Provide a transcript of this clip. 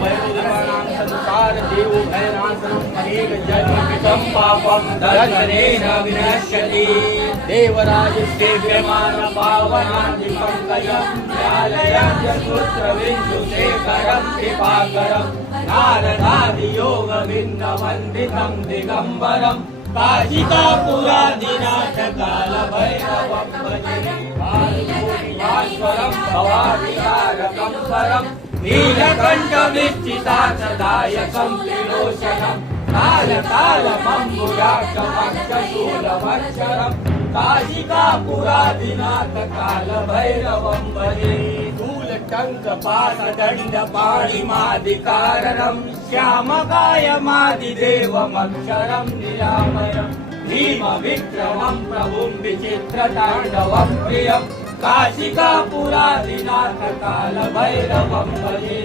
भैरवाणां संसार देव भयनाशनं अनेक जन्मकृतं पापं दर्शनेन विनश्यति देवराज सेव्यमान पावनादिपङ्कजं न्यालयाद्यपुत्रविन्दुशेखरं कृपाकरं नारदादियोगविन्दवन्दितं दिगम्बरं काशिकापुरादिनाथ कालभैरवं भजे बालभूमिवाश्वरं भवाविहारकं परं नीलकण्ठविच्चिताचदायकं त्रिलोचनं कालकालमम्बुजाक्षमक्षशूलमक्षरं काशिकापुरादिनाथ कालभैरवं भजे शूलटङ्कपाशदण्डपाणिमादिकारणं श्यामकायमादिदेवमक्षरं निरामयं भीमविक्रमं प्रभुं विचित्रताण्डवं प्रियं काशिकापुरादिनाथ कालभैरवं भजे।